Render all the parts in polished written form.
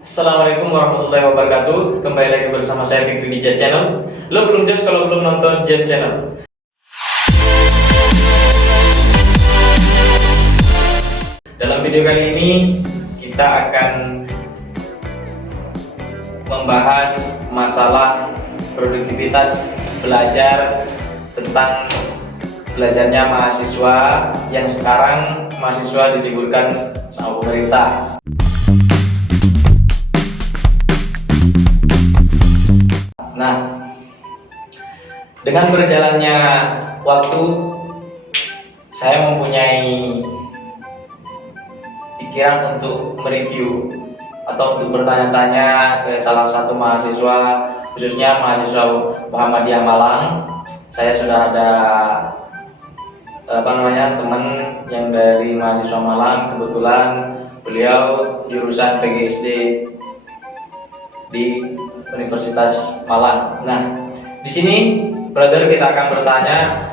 Assalamualaikum warahmatullahi wabarakatuh. Kembali lagi bersama saya Fikri di Jazz Channel. Lo belum Jazz kalau belum nonton Jazz Channel. Dalam video kali ini kita akan membahas masalah produktivitas belajar tentang belajarnya mahasiswa yang sekarang mahasiswa diliburkan sama pemerintah. Nah, dengan berjalannya waktu, saya mempunyai pikiran untuk mereview atau untuk bertanya-tanya ke salah satu mahasiswa, khususnya mahasiswa Muhammadiyah Malang. Saya sudah ada teman yang dari mahasiswa Malang. Kebetulan beliau jurusan PGSD di Universitas Malang. Nah, di sini brother kita akan bertanya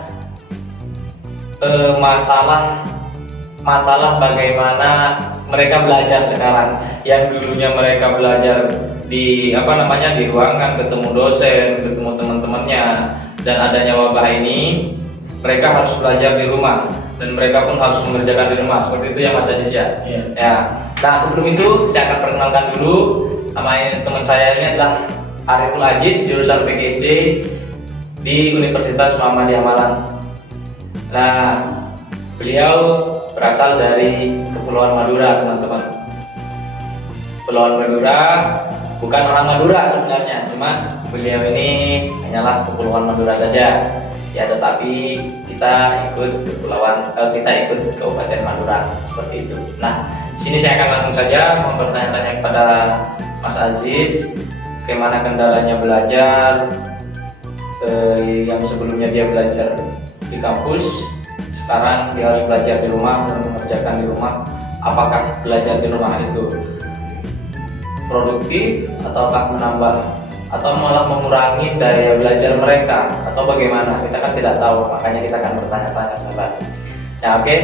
masalah bagaimana mereka belajar sekarang. Yang dulunya mereka belajar di di ruangan, ketemu dosen, ketemu teman-temannya, dan adanya wabah ini, mereka harus belajar di rumah dan mereka pun harus mengerjakan di rumah. Seperti itu ya Mas Aziz ya. Iya. Ya. Nah, sebelum itu saya akan perkenalkan dulu. Nama teman saya ini adalah Ariful Aziz, jurusan PGSD di Universitas Muhammadiyah Malang. Nah, beliau berasal dari Kepulauan Madura, teman-teman. Kepulauan Madura, bukan orang Madura sebenarnya, cuma beliau ini hanyalah Kepulauan Madura saja. Ya, tetapi kita ikut Kabupaten Madura seperti itu. Nah, di sini saya akan langsung saja mempertanyakannya kepada Mas Aziz, bagaimana kendalanya belajar yang sebelumnya dia belajar di kampus, sekarang dia harus belajar di rumah dan mengerjakan di rumah. Apakah belajar di rumah itu produktif ataukah menambah atau malah mengurangi daya belajar mereka, atau bagaimana? Kita kan tidak tahu, makanya kita akan bertanya-tanya sahabat. Ya oke,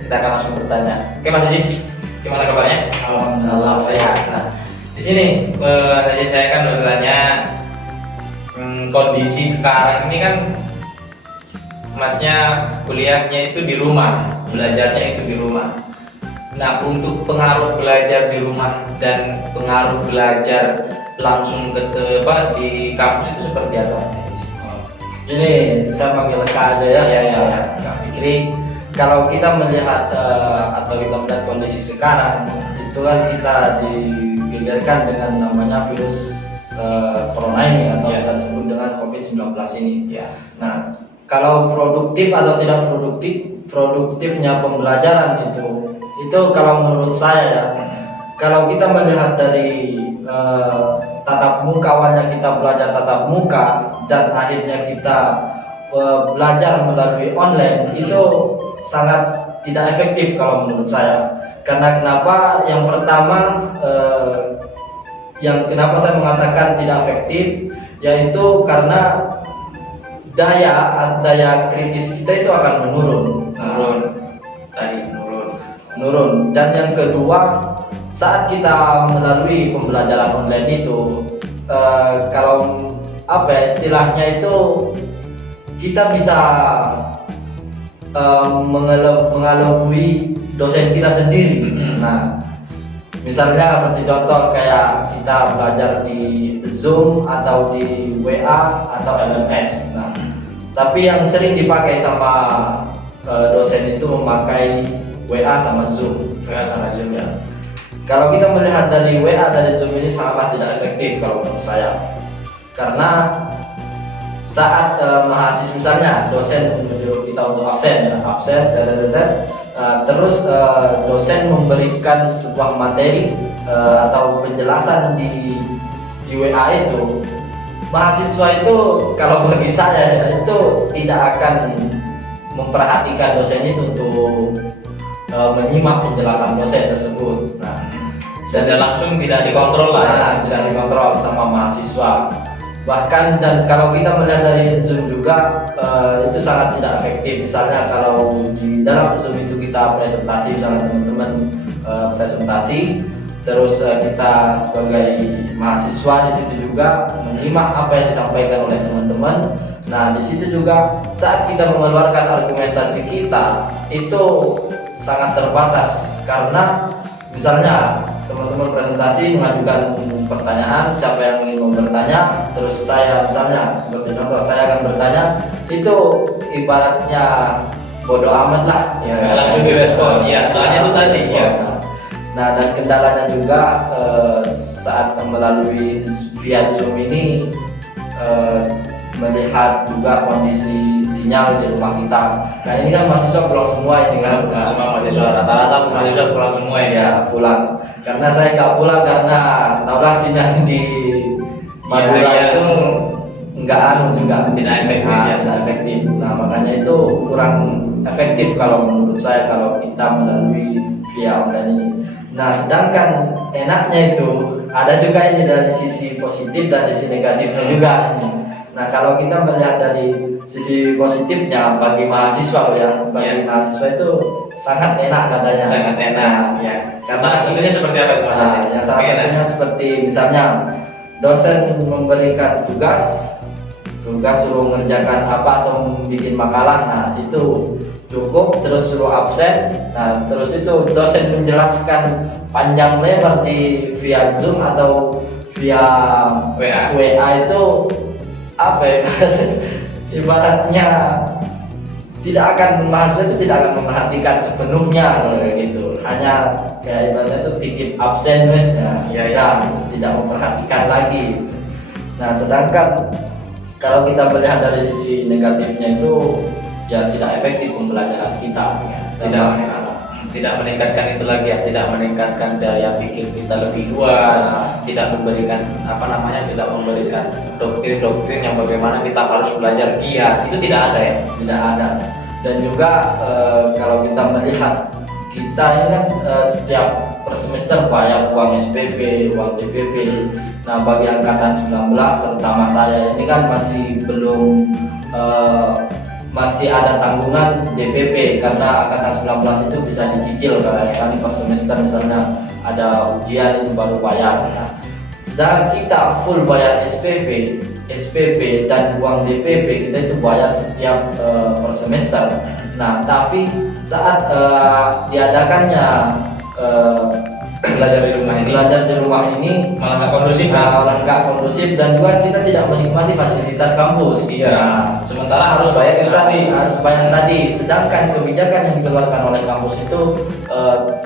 kita akan langsung bertanya. Oke Mas Aziz, gimana kabarnya? Alhamdulillah sehat. Nah, di sini saya kan bertanya kondisi sekarang ini kan masnya kuliahnya itu di rumah, belajarnya itu di rumah. Nah, untuk pengaruh belajar di rumah dan pengaruh belajar langsung di kampus itu seperti apa? Ini saya panggil Kak aja ya. Kak Fikri. Kalau kita melihat atau kita melihat kondisi sekarang, itu kan kita digegerkan dengan namanya virus corona ini atau bisa disebut dengan COVID-19 ini. Ya. Nah, kalau produktif atau tidak produktifnya pembelajaran itu kalau menurut saya ya, kalau kita melihat dari tatap muka, awalnya kita belajar tatap muka dan akhirnya kita belajar melalui online, itu sangat tidak efektif kalau menurut saya. Karena kenapa? Yang pertama, kenapa saya mengatakan tidak efektif, yaitu karena daya kritis kita itu akan menurun. Dan yang kedua, saat kita melalui pembelajaran online itu, kalau istilahnya itu kita bisa mengelabui dosen kita sendiri. Nah, misalnya seperti contoh kayak kita belajar di Zoom atau di WA atau LMS. Nah, tapi yang sering dipakai sama dosen itu memakai WA sama Zoom ya. Kalau kita melihat dari WA dari Zoom ini sangatlah tidak efektif kalau menurut saya. Karena saat mahasiswa misalnya dosen menyuruh kita untuk absen, terus dosen memberikan sebuah materi atau penjelasan di WA itu, mahasiswa itu kalau bagi saya itu tidak akan memperhatikan dosen itu untuk menyimak penjelasan dosen tersebut. Nah, dan langsung tidak dikontrol lah. Tidak dikontrol sama mahasiswa. Bahkan dan kalau kita melihat dari Zoom juga itu sangat tidak efektif. Misalnya kalau di dalam Zoom itu kita presentasi, misalnya teman-teman presentasi, terus kita sebagai mahasiswa di situ juga menyimak apa yang disampaikan oleh teman-teman. Nah, di situ juga saat kita mengeluarkan argumentasi kita itu sangat terbatas, karena misalnya teman-teman presentasi mengajukan pertanyaan, siapa yang ingin bertanya, terus saya misalnya seperti contoh saya akan bertanya, itu ibaratnya bodoh amat lah ya, langsung direspon ya, soalnya itu tadi ya. Nah, dan kendalanya juga saat melalui via Zoom ini melihat juga kondisi sinyal di rumah kita. Nah, ini kan mahasiswa pulang semua ini kan. Semua mahasiswa, rata-rata mahasiswa pulang semua ini ya, pulang. Karena saya nggak pulang karena tahulah sinyal di Madura itu nggak juga tidak efektif, tidak efektif. Nah, makanya itu kurang efektif kalau menurut saya kalau kita melalui via online ini. Nah, sedangkan enaknya itu ada juga ini dari sisi positif dan sisi negatifnya juga ini. Nah, kalau kita melihat dari sisi positifnya bagi mahasiswa ya, bagi mahasiswa itu sangat enak katanya. Sangat enak ya. Salah satunya seperti apa itu? Yang salah satunya seperti misalnya dosen memberikan tugas suruh mengerjakan apa atau bikin makalah, nah itu cukup, terus suruh absen. Nah, terus itu dosen menjelaskan panjang lebar di via Zoom atau via WA itu apa ya? Ibaratnya tidak akan, mahasiswa itu tidak akan memperhatikan sepenuhnya kalau kayak gitu. Hanya kayak ibaratnya itu titip absen ya, tidak memperhatikan lagi. Nah, sedangkan kalau kita melihat dari sisi negatifnya itu ya tidak efektif pembelajaran kita ya. Tidak meningkatkan itu lagi ya, tidak meningkatkan daya pikir kita lebih luas, tidak memberikan tidak memberikan doktrin yang bagaimana kita harus belajar giat, itu tidak ada ya, tidak ada. Dan juga kalau kita melihat kita ini kan setiap per semester bayar uang SPP, uang DPP. Nah, bagi angkatan 19 terutama saya ini kan masih belum masih ada tanggungan DPP, karena angkatan 19 itu bisa dicicil kan per semester, misalnya ada ujian itu baru bayar. Nah, sedangkan kita full bayar SPP dan uang DPP kita itu bayar setiap per semester. Nah, tapi saat diadakannya belajar di rumah ini malah nggak kondusif, dan juga kita tidak menikmati fasilitas kampus. Iya. Nah, sementara harus bayar tadi. Sedangkan kebijakan yang dikeluarkan oleh kampus itu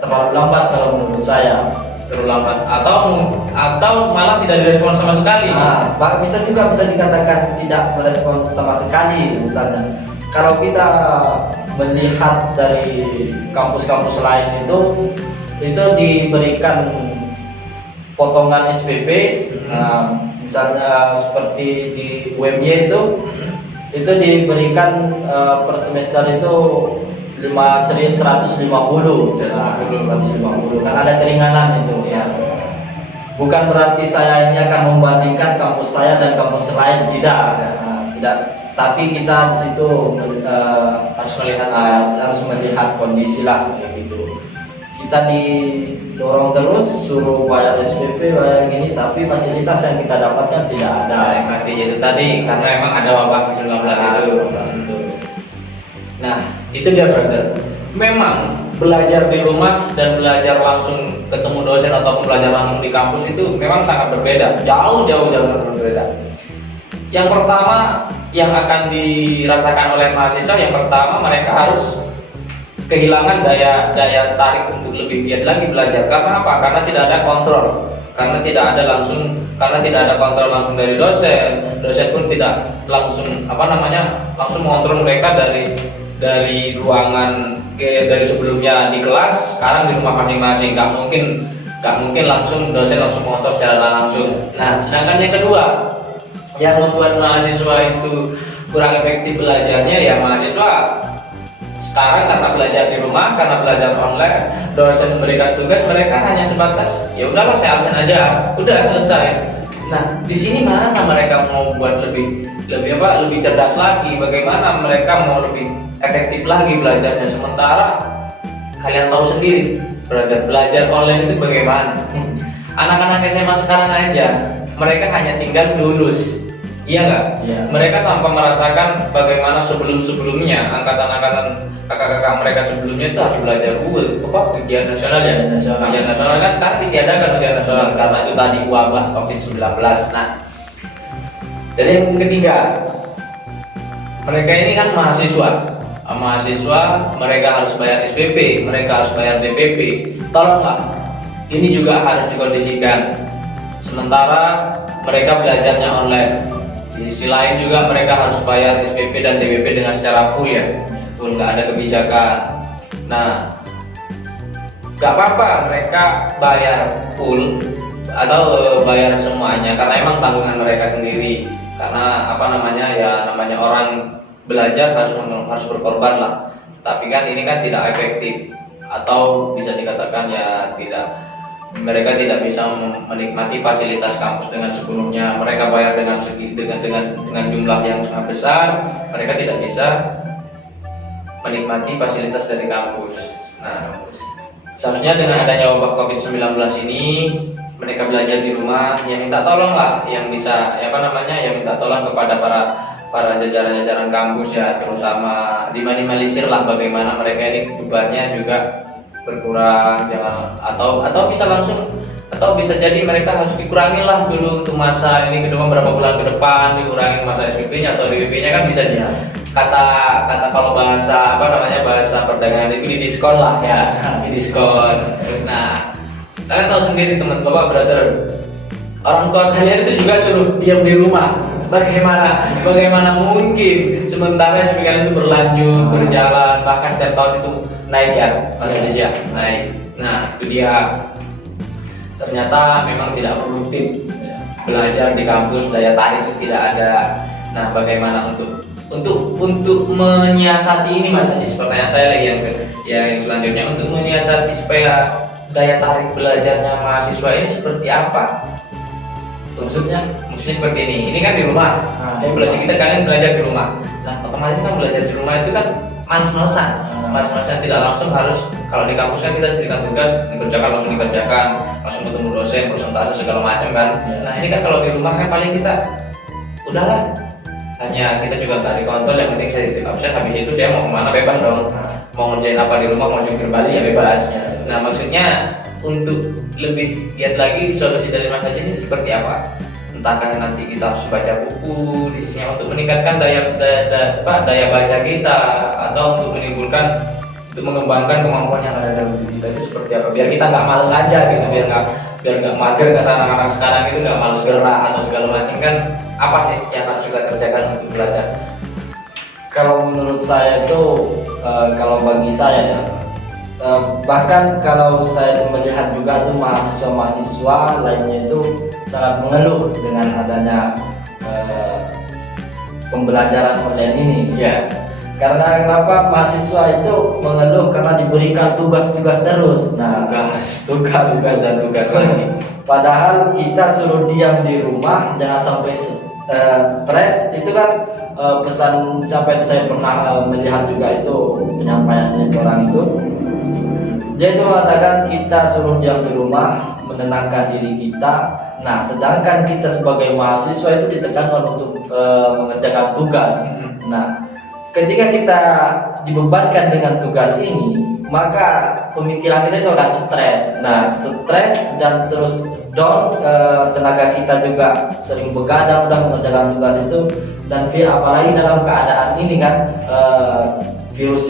terlalu lambat kalau menurut saya. Terlalu lambat atau malah tidak direspon sama sekali. Nah, bisa dikatakan tidak merespon sama sekali. Misalnya kalau kita melihat dari kampus-kampus lain itu diberikan potongan SPP. Nah, misalnya seperti di UMY itu diberikan per semester itu 150 kan ada keringanan itu ya. Bukan berarti saya ini akan membandingkan kampus saya dan kampus lain, tidak. Tapi kita di situ harus melihat kondisi lah gitu. Kita didorong terus suruh bayar SPP, bayar gini, tapi fasilitas yang kita dapatkan tidak ada. Itu tadi karena emang ada wabah COVID-19 itu. Nah, itu dia brother. Memang belajar di rumah dan belajar langsung ketemu dosen atau belajar langsung di kampus itu memang sangat berbeda, jauh berbeda. Yang pertama yang akan dirasakan oleh mahasiswa, yang pertama mereka harus kehilangan daya tarik untuk lebih giat lagi belajar. Karena apa? Karena tidak ada kontrol. Karena tidak ada kontrol langsung dari dosen pun tidak langsung langsung mengontrol mereka dari ruangan dari sebelumnya di kelas, sekarang di rumah masing-masing. Nggak mungkin langsung dosen langsung mengontrol secara langsung. Nah, sedangkan yang kedua yang membuat mahasiswa itu kurang efektif belajarnya, ya mahasiswa sekarang karena belajar di rumah, karena belajar online, dosen memberikan tugas, mereka hanya sebatas ya udahlah saya absen aja, udah selesai. Nah, di sini mana mereka mau buat lebih cerdas lagi, bagaimana mereka mau lebih efektif lagi belajarnya, sementara kalian tahu sendiri belajar online itu bagaimana? Anak-anak SMA sekarang aja mereka hanya tinggal lulus, iya nggak? Iya. Mereka tanpa merasakan bagaimana sebelumnya angkatan-angkatan kakak-kakak mereka sebelumnya itu harus belajar ujian nasional ya. Ujian nasional kan sekarang ditiadakan ujian nasional karena itu tadi wabah COVID-19. Nah, jadi yang ketiga, mereka ini kan mahasiswa, mereka harus bayar SPP, mereka harus bayar DPP. Tolonglah, ini juga harus dikondisikan. Sementara mereka belajarnya online, di sisi lain juga mereka harus bayar SPP dan DPP dengan secara full ya, full, nggak ada kebijakan. Nah, nggak apa-apa mereka bayar full atau bayar semuanya karena emang tanggungan mereka sendiri. Karena namanya orang belajar harus berkorban lah. Tapi kan ini kan tidak efektif atau bisa dikatakan ya mereka tidak bisa menikmati fasilitas kampus dengan sebelumnya. Mereka bayar dengan jumlah yang sangat besar, mereka tidak bisa menikmati fasilitas dari kampus. Nah, seharusnya dengan adanya wabah COVID-19 ini mereka belajar di rumah, yang minta tolong lah, yang bisa yang minta tolong kepada para jajaran kampus ya, terutama diminimalisir lah bagaimana mereka ini bebannya juga berkurang, jangan atau bisa langsung atau bisa jadi mereka harus dikurangi lah dulu untuk masa ini kedua beberapa bulan ke depan, dikurangi masa SPP-nya atau DPP-nya kan bisa dia kata kalau bahasa bahasa perdagangan itu didiskon lah ya, didiskon. Nah, kalian tahu sendiri teman bapak brother, orang tua kalian itu juga suruh diam di rumah. Bagaimana mungkin sementara SPP kalian itu berlanjut, berjalan, bahkan setiap tahun itu naik ya, Indonesia naik. Nah, itu dia. Ternyata memang tidak produktif belajar di kampus, daya tarik itu tidak ada. Nah, bagaimana untuk menyiasati ini Mas Ajis, pertanyaan saya lagi yang selanjutnya, untuk menyiasati supaya daya tarik belajarnya mahasiswa ini seperti apa? Maksudnya seperti ini kan di rumah. Saya belajar, kalian belajar di rumah. Nah, otomatis kan belajar di rumah itu kan males-malesan, tidak langsung harus. Kalau di kampus kan kita diberikan tugas langsung dikerjakan, langsung ketemu dosen, presentasi segala macam kan. Nah, ini kan kalau di rumah kan paling kita udahlah, hanya kita juga nggak dikontrol, yang penting saya di absen, habis itu saya mau kemana bebas dong, mau ngerjain apa di rumah, mau jungkir balik ya bebas. Nah, maksudnya untuk lebih giat lagi, solusi dari Mas Ajis ini seperti apa? Entahkah nanti kita harus baca buku isinya untuk meningkatkan daya baca kita, atau untuk mengembangkan kemampuan yang ada dalam diri kita itu seperti apa? Biar kita nggak malas aja gitu, biar nggak mager kata anak-anak sekarang itu, nggak malas gerak atau segala macam kan. Apa sih yang harus kita kerjakan untuk belajar? Kalau menurut saya itu, kalau bagi saya ya, bahkan kalau saya melihat juga tuh mahasiswa lainnya itu sangat mengeluh dengan adanya pembelajaran online ini. Ya. Karena kenapa mahasiswa itu mengeluh? Karena diberikan tugas-tugas terus. Nah, tugas lagi. Padahal kita suruh diam di rumah, jangan sampai stres. Itu kan pesan siapa itu, saya pernah melihat juga itu penyampaiannya orang itu. Dia itu mengatakan kita suruh diam di rumah, menenangkan diri kita. Nah, sedangkan kita sebagai mahasiswa itu ditekankan untuk mengerjakan tugas. Nah, ketika kita dibebankan dengan tugas ini, maka pemikiran kita itu akan stres. Nah, stres dan terus down, tenaga kita juga sering begadang udah mengerjakan tugas itu. Dan apalagi dalam keadaan ini kan, virus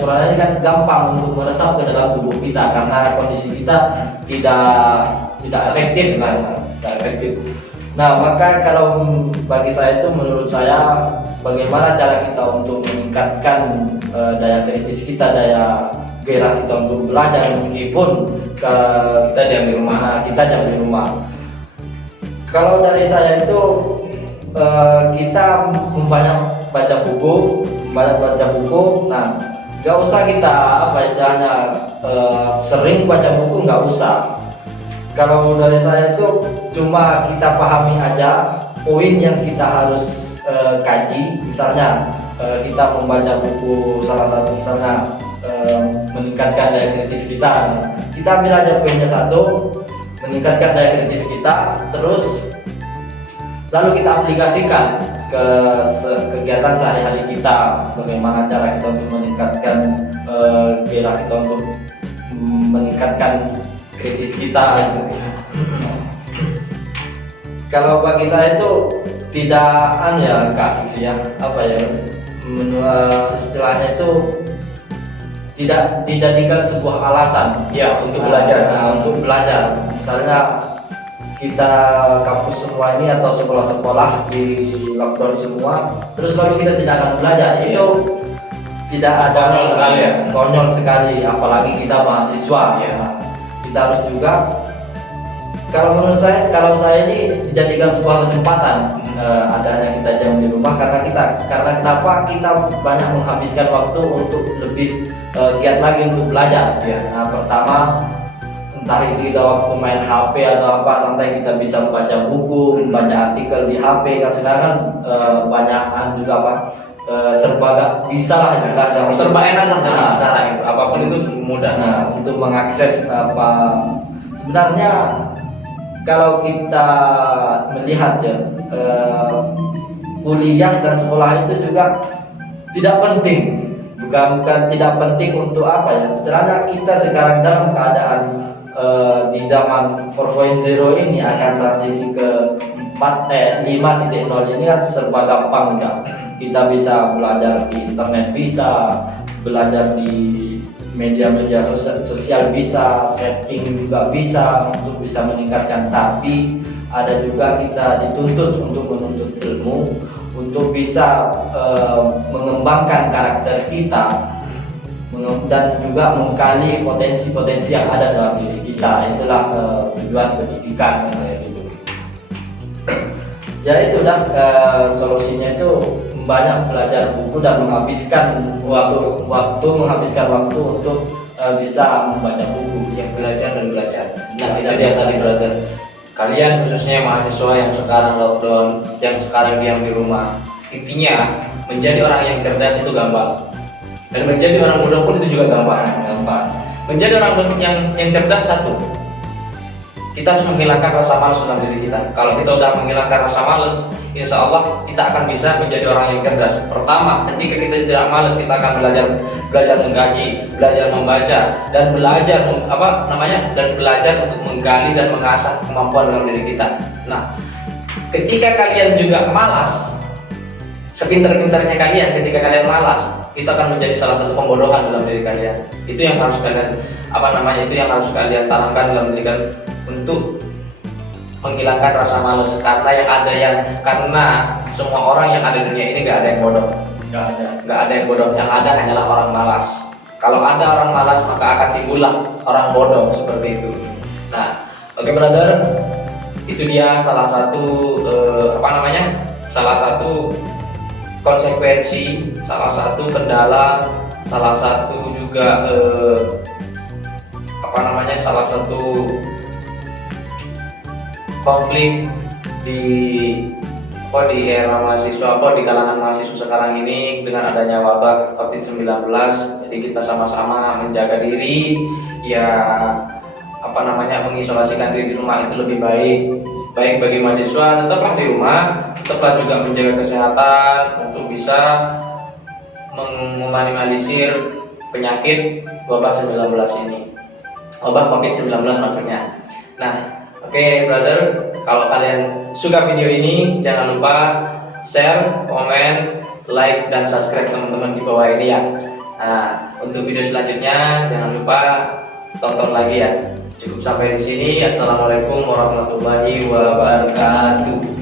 corona ini kan gampang untuk meresap ke dalam tubuh kita karena kondisi kita tidak efektif kan, tidak efektif. Nah, maka kalau bagi saya itu, menurut saya, bagaimana cara kita untuk meningkatkan daya kritis kita, daya gairah kita untuk belajar meskipun kita diam di rumah. Nah, kita diam di rumah. Kalau dari saya itu, kita banyak baca buku. Nah, nggak usah kita sering baca buku, nggak usah. Kalau dari saya itu cuma kita pahami aja poin yang kita harus kaji. Misalnya kita membaca buku salah satu, misalnya meningkatkan daya kritis kita. Kita ambil aja poinnya satu, meningkatkan daya kritis kita, terus lalu kita aplikasikan ke kegiatan sehari-hari kita. Bagaimana cara kita untuk meningkatkan gairah kita untuk meningkatkan kritis kita gitu. Kalau bagi saya itu tidak Kak, ya apa ya, istilahnya itu tidak dijadikan sebuah alasan Ya, untuk belajar. untuk belajar. Misalnya kita kampus semua ini atau sekolah-sekolah di lockdown semua, terus lalu kita tidak akan belajar, itu tidak ada, Konyol sekali ya. konyol sekali, apalagi kita mahasiswa ya. Kita harus juga, kalau menurut saya, kalau saya ini dijadikan sebuah kesempatan adanya kita jam di rumah, karena kenapa kita banyak menghabiskan waktu untuk lebih giat lagi untuk belajar ya. Nah, pertama, entah itu kita waktu main HP atau apa, santai kita bisa membaca buku, membaca artikel di HP. Kan sekarang kan banyakan juga apa, serba gak bisa lah istilahnya, Serba enak lah zaman sekarang itu, apapun itu mudah. Nah, untuk mengakses apa, sebenarnya kalau kita melihat ya, kuliah dan sekolah itu juga tidak penting, bukan tidak penting untuk apa ya, istilahnya kita sekarang dalam keadaan di zaman 4.0 ini akan transisi ke 5.0 ini kan serba gampang kan. Kita bisa belajar di internet, bisa belajar di media-media sosial, bisa setting juga bisa untuk bisa meningkatkan. Tapi ada juga kita dituntut untuk menuntut ilmu, untuk bisa mengembangkan karakter kita dan juga menggali potensi-potensi yang ada dalam diri kita. Itulah tujuan pendidikan gitu. Ya itu dah, solusinya itu banyak belajar buku dan menghabiskan waktu untuk bisa membaca buku. Yang belajar dan belajar. Nah, itu dia tadi brother. Kalian khususnya mahasiswa yang sekarang lockdown, yang sekarang diam di rumah, intinya menjadi orang yang cerdas itu gampang, dan menjadi orang bodoh pun itu juga gampang. Menjadi orang yang cerdas, satu, kita harus menghilangkan rasa malas dalam diri kita. Kalau kita udah menghilangkan rasa malas, insya Allah kita akan bisa menjadi orang yang cerdas. Pertama, ketika kita tidak malas, kita akan belajar mengkaji, belajar membaca, dan belajar untuk menggali dan mengasah kemampuan dalam diri kita. Nah, ketika kalian juga malas, sepintar-pintarnya kalian, ketika kalian malas, itu akan menjadi salah satu pembodohan dalam diri kalian. Itu yang harus kalian itu yang harus kalian tanamkan dalam diri kalian, untuk menghilangkan rasa malas. Karena semua orang yang ada di dunia ini nggak ada yang bodoh, nggak ada yang bodoh. Yang ada hanyalah orang malas. Kalau ada orang malas, maka akan timbullah orang bodoh seperti itu. Nah, oke brother, itu dia salah satu salah satu konsekuensi, salah satu kendala, salah satu juga salah satu konflik di era mahasiswa, di kalangan mahasiswa sekarang ini dengan adanya wabah COVID-19. Jadi kita sama-sama menjaga diri, mengisolasikan diri di rumah itu lebih baik bagi mahasiswa. Tetaplah di rumah, tetaplah juga menjaga kesehatan untuk bisa meminimalisir penyakit wabah 19 ini, wabah COVID-19 maksudnya. Nah, oke brother, kalau kalian suka video ini, jangan lupa share, komen, like, dan subscribe teman-teman di bawah ini ya. Nah, untuk video selanjutnya jangan lupa tonton lagi ya. Cukup sampai di sini. Assalamualaikum warahmatullahi wabarakatuh.